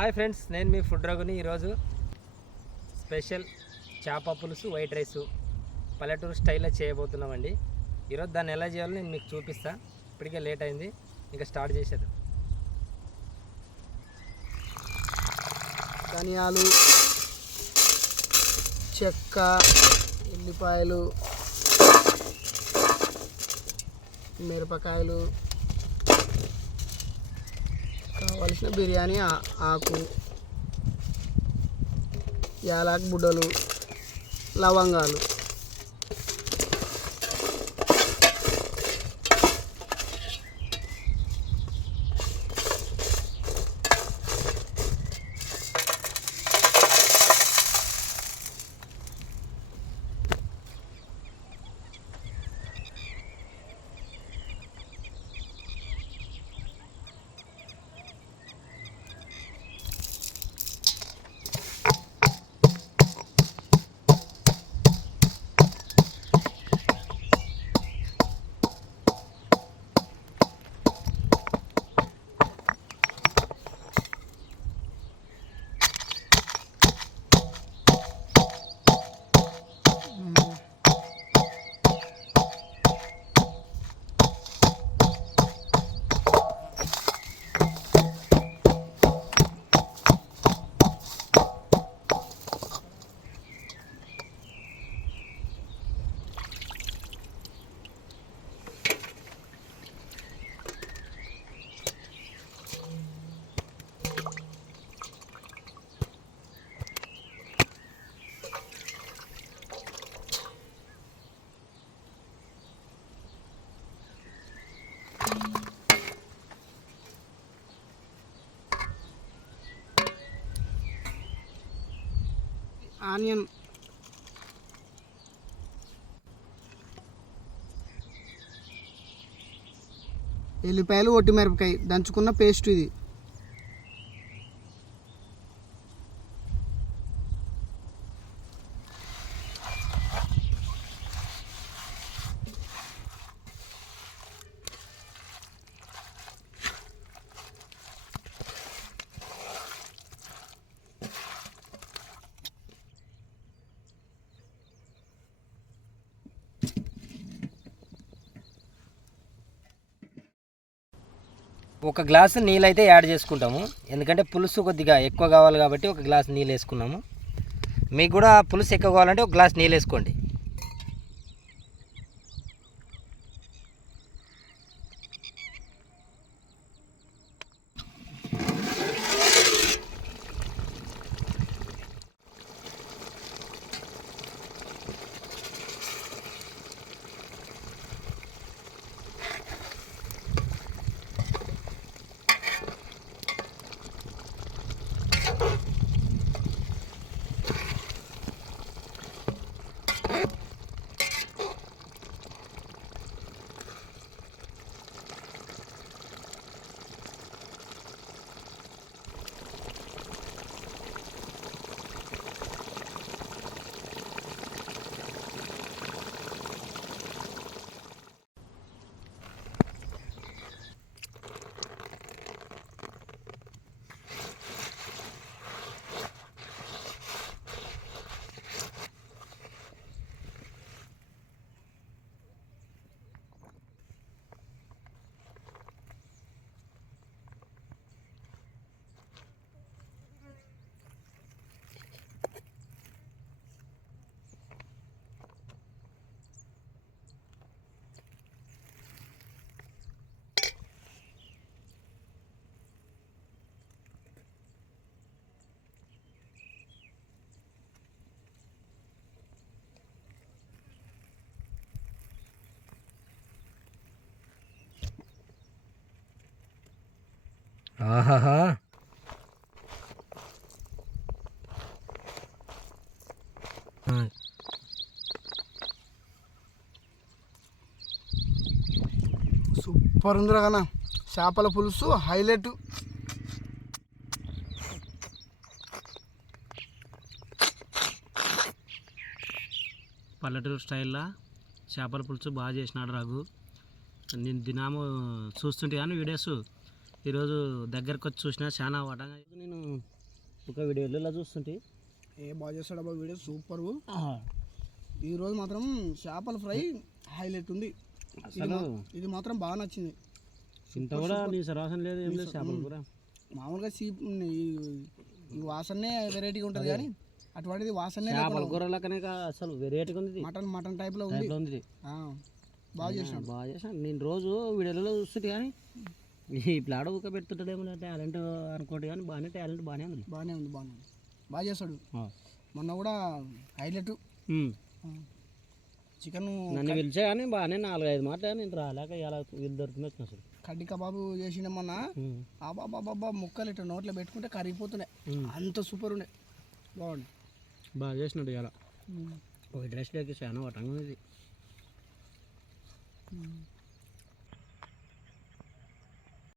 Hi friends, నేను మీ food రఘుని. ఈరోజు special చేప పులుసు వైట్ రైస్ పల్లెటూరు స్టైల్లో చేయబోతున్నామండి. ఈరోజు దాన్ని ఎలా చేయాలో నేను మీకు చూపిస్తా. ఇప్పటికే లేట్ అయింది, ఇంకా స్టార్ట్ చేసేద్దాం. ధనియాలు, చెక్క, ఉల్లిపాయలు, మిరపకాయలు, కావలసిన బిర్యానీ ఆకు, యాలక్ బుడ్డలు, లవంగాలు. ఆనియన్, ఎల్లిపాయలు, ఒట్టిమిరపకాయ దంచుకున్న పేస్ట్ ఇది. ఒక గ్లాసు నీళ్ళు అయితే యాడ్ చేసుకుంటాము, ఎందుకంటే పులుసు కొద్దిగా ఎక్కువ కావాలి కాబట్టి ఒక గ్లాస్ నీళ్ళు వేసుకున్నాము. మీకు కూడా పులుసు ఎక్కువ కావాలంటే ఒక గ్లాస్ నీళ్ళు వేసుకోండి. ఆహాహా, సూపర్ ఉందిరా కన్నా. చేపల పులుసు హైలైట్. పల్లెటూరు స్టైల్లో చేపల పులుసు బాగా చేసినాడు రఘు. నేను దినాము చూస్తుంటే కానీ వీడియోస్ ఈరోజు దగ్గరకు వచ్చి చూసిన చాలా వటంగా నేను ఒక వీడియోలో చూస్తుంటే బాగా చేస్తాడు అబ్బా వీడియో సూపర్. ఈరోజు మాత్రం చేపల ఫ్రై హైలైట్ ఉంది. అసలు ఇది మాత్రం బాగా నచ్చింది. ఇంత కూడా నీ సరాసన లేదు ఏం లేదు చేపల కూర. మామూలుగా ఈ వాసనే వెరైటీగా ఉంటుంది కానీ అటువంటిది వాసనే చేపల కూర లెక్కనే అసలు వెరైటీగా ఉంది. మటన్ టైప్లో ఉంది. బాగా చేసాను. నేను రోజు వీడియోలో చూస్తుంటే కానీ ఈ ప్లాడ ఊక పెడుతుంటాడేమో టాలెంట్ అనుకోండి కానీ టాలెంట్ బాగానే ఉంది. బాగా చేస్తాడు. మొన్న కూడా హైలైట్ చికెన్ నన్ను పిలిచే కానీ బాగానే 4-5 మాటలు నేను రాలేక ఇలా వీళ్ళు దొరుకుతుంది వచ్చిన అసలు కడ్డీ కబాబు చేసిన మొన్న అబ్బాబ్బాబ్బా ముక్కలు ఇట్లా నోట్లో పెట్టుకుంటే కరిగిపోతున్నాయి. అంత సూపర్ ఉండే బాగుంది. బాగా చేసినట్టు ఇలా వైట్ రైస్ చాలా వటంగా ఉంది.